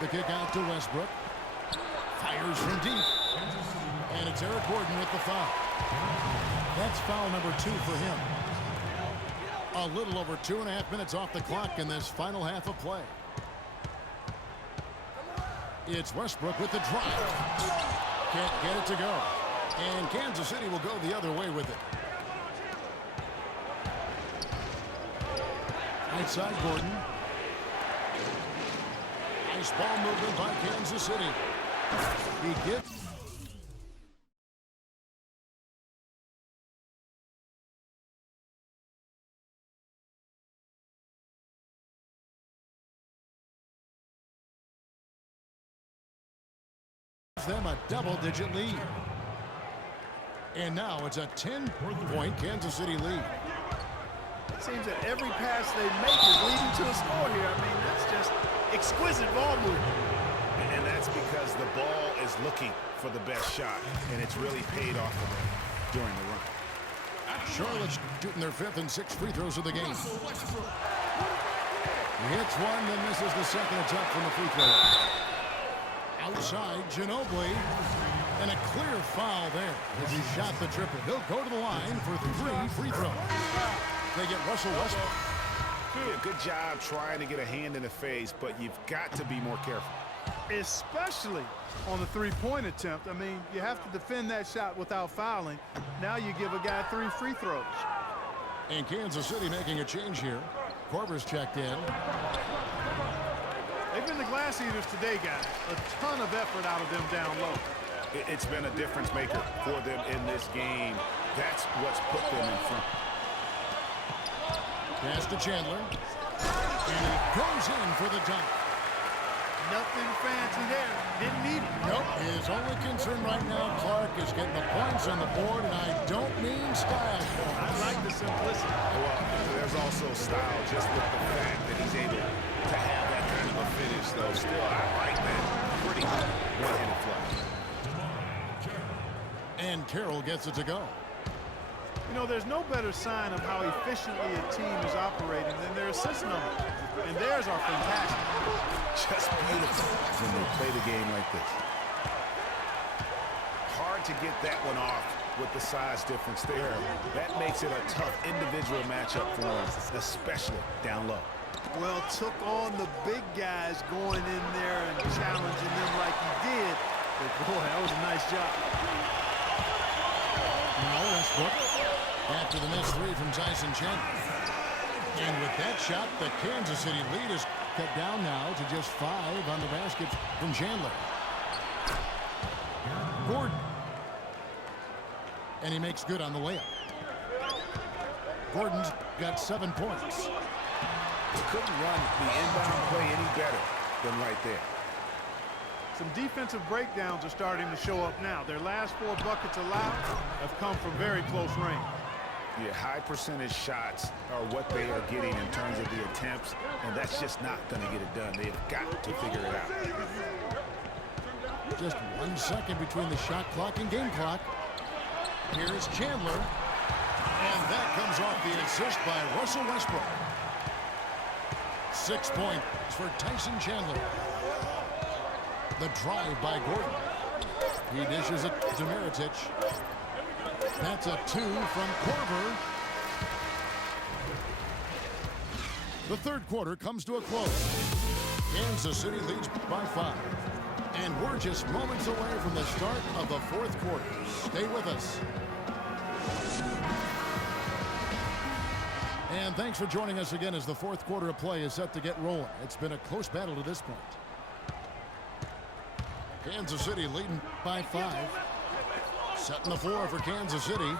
The kick out to Westbrook. Fires from deep. And it's Eric Gordon with the foul. That's foul number 2 for him. A little over 2.5 minutes off the clock in this final half of play. It's Westbrook with the drive. Can't get it to go. And Kansas City will go the other way with it. Outside Gordon. Nice ball movement by Kansas City. He gets them a double-digit lead. And now it's a 10-point Kansas City lead. It seems that every pass they make is leading to a score here. I mean, that's just exquisite ball movement. And that's because the ball is looking for the best shot, and it's really paid off for them during the run. Charlotte shooting their 5th and 6th free throws of the game. He hits one, then misses the second attempt from the free throw. Outside, Ginobili, and a clear foul there as he shot the triple. He'll go to the line for 3 free throws. They get Russell Westbrook. Yeah, good job trying to get a hand in the face, but you've got to be more careful. Especially on the three-point attempt. I mean, you have to defend that shot without fouling. Now you give a guy 3 free throws. And Kansas City making a change here. Korver's checked in. They've been the glass eaters today, guys. A ton of effort out of them down low. It's been a difference maker for them in this game. That's what's put them in front. Pass to Chandler. And he goes in for the dunk. Nothing fancy there. Didn't need it. Nope. His only concern right now, Clark, is getting the points on the board, and I don't mean style. I like the simplicity. Well, there's also style just with the fact that he's able to have that kind of a finish, though. Still, I like that pretty one-handed flush. And Carroll gets it to go. You know, there's no better sign of how efficiently a team is operating than their assist numbers. And theirs are fantastic. Just beautiful when they play the game like this. Hard to get that one off with the size difference there. That makes it a tough individual matchup for them, especially down low. Well, took on the big guys going in there and challenging them like he did. But boy, that was a nice job. Now Westbrook after the missed 3 from Tyson Chandler. And with that shot, the Kansas City lead is cut down now to just 5 on the basket from Chandler. Gordon. And he makes good on the layup. Gordon's got 7 points. Couldn't run the inbound play any better than right there. Some defensive breakdowns are starting to show up now. Their last 4 buckets allowed have come from very close range. Yeah, high percentage shots are what they are getting in terms of the attempts, and that's just not going to get it done. They've got to figure it out. Just 1 second between the shot clock and game clock. Here's Chandler. And that comes off the assist by Russell Westbrook. 6 points for Tyson Chandler. The drive by Gordon. He dishes it to Mirotic. That's a 2 from Korver. The third quarter comes to a close. Kansas City leads by 5. And we're just moments away from the start of the fourth quarter. Stay with us. And thanks for joining us again as the fourth quarter of play is set to get rolling. It's been a close battle to this point. Kansas City leading by 5. Setting the floor for Kansas City.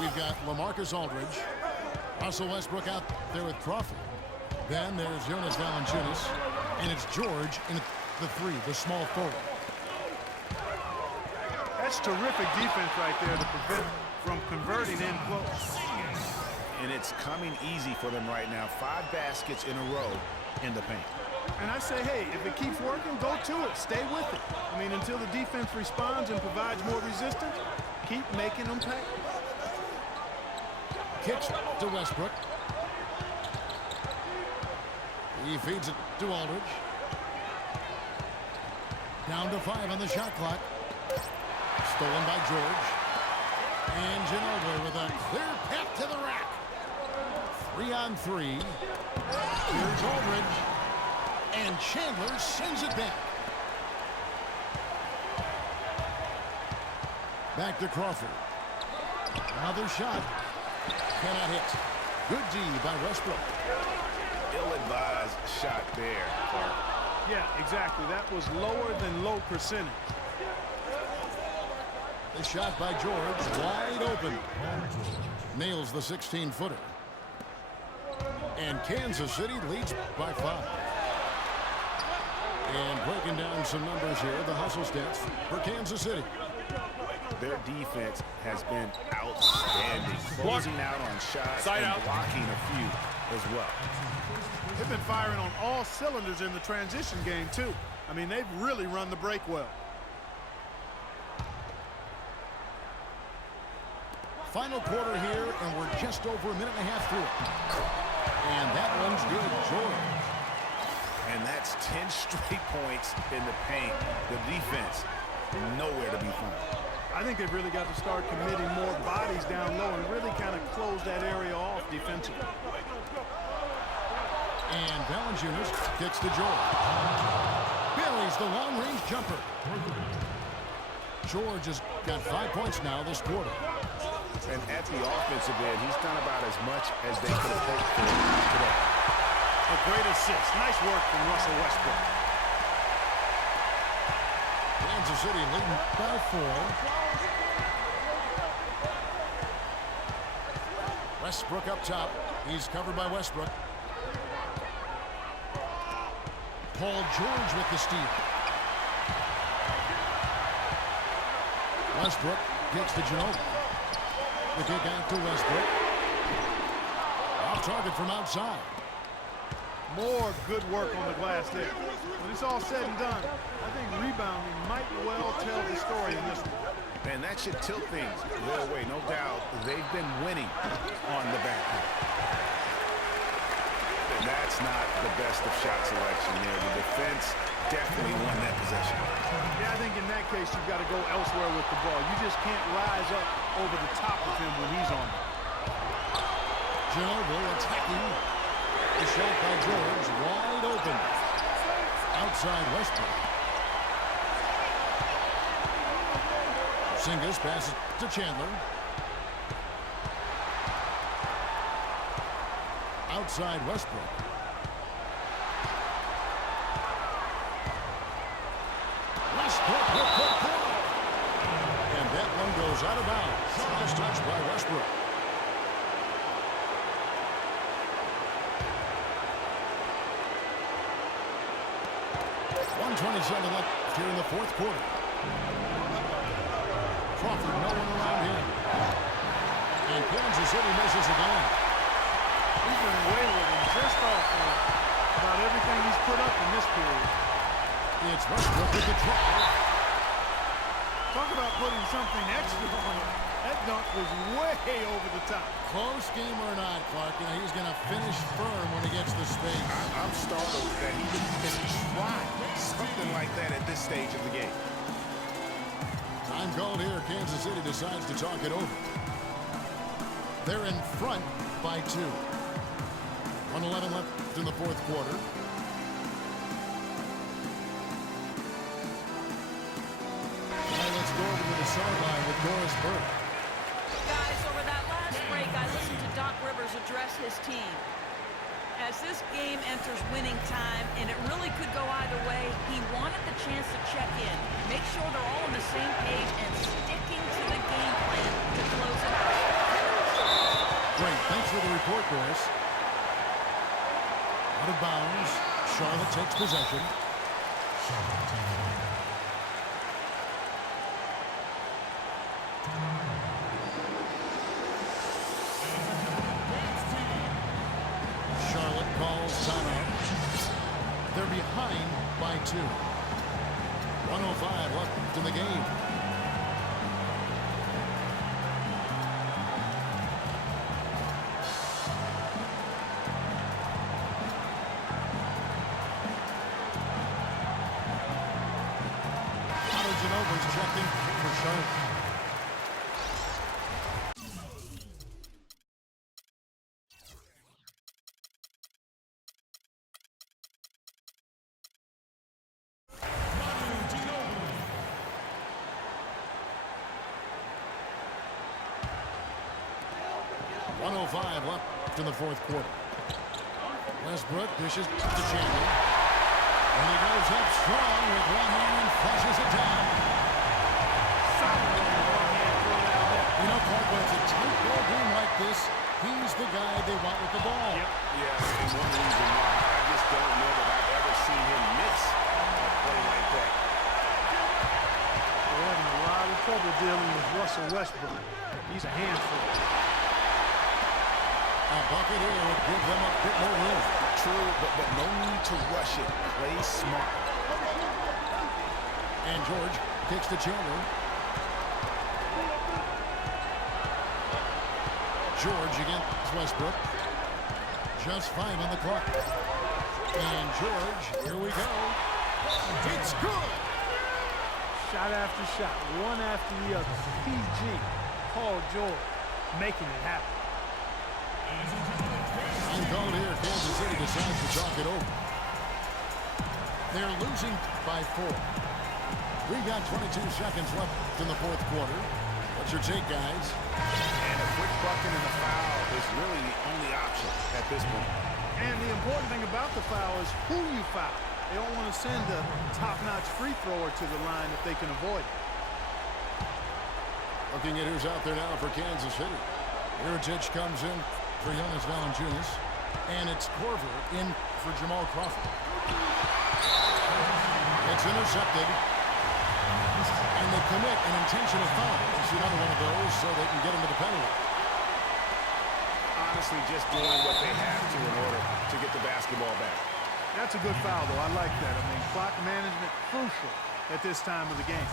We've got LaMarcus Aldridge. Russell Westbrook out there with Crawford. Then there's Jonas Valanciunas. And it's George in the 3, the small forward. That's terrific defense right there to prevent from converting in close. And it's coming easy for them right now. 5 baskets in a row in the paint. And I say, hey, if it keeps working, go to it. Stay with it. I mean, until the defense responds and provides more resistance, keep making them pay. Kicks to Westbrook. He feeds it to Aldridge. Down to 5 on the shot clock. Stolen by George. And Ginobili with a clear path to the rack. 3 on 3. Here's Aldridge. And Chandler sends it back. Back to Crawford. Another shot. Cannot hit. Good D by Westbrook. Ill-advised shot there, Clark. Yeah, exactly. That was lower than low percentage. The shot by George, wide open. Nails the 16-footer. And Kansas City leads by 5. And breaking down some numbers here, the hustle stats for Kansas City. Their defense has been outstanding, closing out on shots and blocking a few as well. They've been firing on all cylinders in the transition game, too. I mean, they've really run the break well. Final quarter here, and we're just over a minute and a half through it. And that one's good, George. And that's 10 straight points in the paint. The defense, nowhere to be found. I think they've really got to start committing more bodies down low and really kind of close that area off defensively. And Valanciunas kicks to George. Buries the long-range jumper. George has got 5 points now this quarter. And at the offensive end, he's done about as much as they could have hoped for today. A great assist. Nice work from Russell Westbrook. Kansas City leading by 4. Westbrook up top. He's covered by Westbrook. Paul George with the steal. Westbrook gets to Ginobili. The kick out to Westbrook. Off target from outside. More good work on the glass there. When it's all said and done, I think rebounding might well tell the story in this one. And that should tilt things their way, no doubt. They've been winning on the back end. And that's not the best of shot selection there. The defense definitely won that possession. Yeah, I think in that case, you've got to go elsewhere with the ball. You just can't rise up over the top of him when he's on it. Ginobili attacking. The shot by George, wide open. Outside Westbrook. Porzingis passes to Chandler. Outside Westbrook. Westbrook with the block. And that one goes out of bounds. Nice touch by Westbrook. .127 left here in the fourth quarter. Crawford, no one around him. And Kansas City misses again. He's been wayward and just off about everything he's put up in this period. It's Westbrook with the try. Talk about putting something extra on it. That dunk was way over the top. Close game or not, Clark, he's going to finish firm when he gets the space. I'm startled that he didn't try something like that at this stage of the game. Time called here. Kansas City decides to talk it over. They're in front by 2. 1:11 left in the fourth quarter. All right, let's go over to the sideline with Doris Burke. Guys, over that last break, I listened to Doc Rivers address his team. As this game enters winning time, and it really could go either way, he wanted the chance to check in, make sure they're all on the same page, and sticking to the game plan to close it out. Great. Thanks for the report, Doris. Out of bounds. Charlotte takes possession. Charlotte calls timeout. They're behind by 2. 1:05 left in the game. Turnovers checked in for Charlotte. Left in the fourth quarter. Westbrook dishes to Chandler. And he goes up strong with one hand and flushes it down. You know, Clark, when it's a tight ball game like this, he's the guy they want with the ball. Yep. Yeah, and one reason why I just don't know that I've ever seen him miss a play like that. They're having a lot of trouble dealing with Russell Westbrook. He's a handful. A bucket here would give them a bit more room. True, but no need to rush it. Play smart. And George kicks to Chandler. George against Westbrook. Just 5 on the clock. And George, here we go. It's good. Shot after shot, one after the other. PG, Paul George, making it happen. I'm called here. Kansas City decides to talk it over. They're losing by 4. We got 22 seconds left in the fourth quarter. What's your take, guys? And a quick bucket and a foul is really the only option at this point. And the important thing about the foul is who you foul. They don't want to send a top-notch free thrower to the line if they can avoid it. Looking at who's out there now for Kansas City. Mirotic comes in for Jonas Valanciunas. And it's Korver in for Jamal Crawford. It's intercepted. And they commit an intentional foul. It's another one of those so they can get into the penalty. Honestly, just doing what they have to in order to get the basketball back. That's a good foul, though. I like that. I mean, clock management crucial at this time of the game.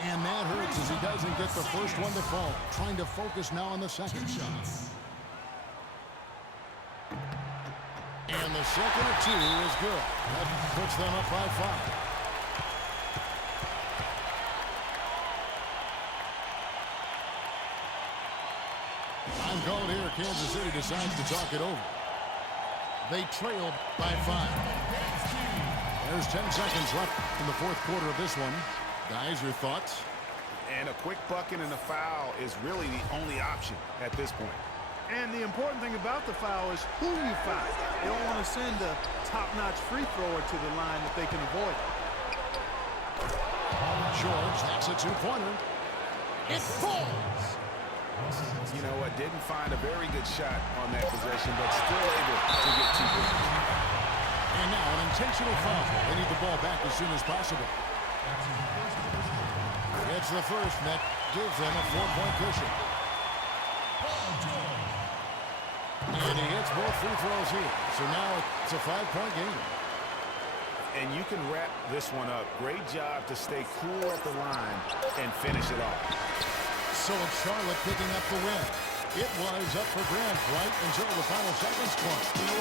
And that hurts as he doesn't get the first one to fall. Trying to focus now on the second shot. And the second of 2 is good. That puts them up by 5. I'm called here. Kansas City decides to talk it over. They trailed by 5. There's 10 seconds left in the fourth quarter of this one. Guys, your thoughts? And a quick bucket and a foul is really the only option at this point. And the important thing about the foul is who you foul. They don't want to send a top-notch free thrower to the line if they can avoid it. George, that's a 2-pointer. It falls. You know what? Didn't find a very good shot on that possession, but still able to get 2 points. And now an intentional foul. They need the ball back as soon as possible. It's the first, and that gives them a 4-point cushion. And he hits both free throws here. So now it's a 5-point game. And you can wrap this one up. Great job to stay cool at the line and finish it off. So it's Charlotte picking up the win. It was up for grabs right until the final seconds clutch. You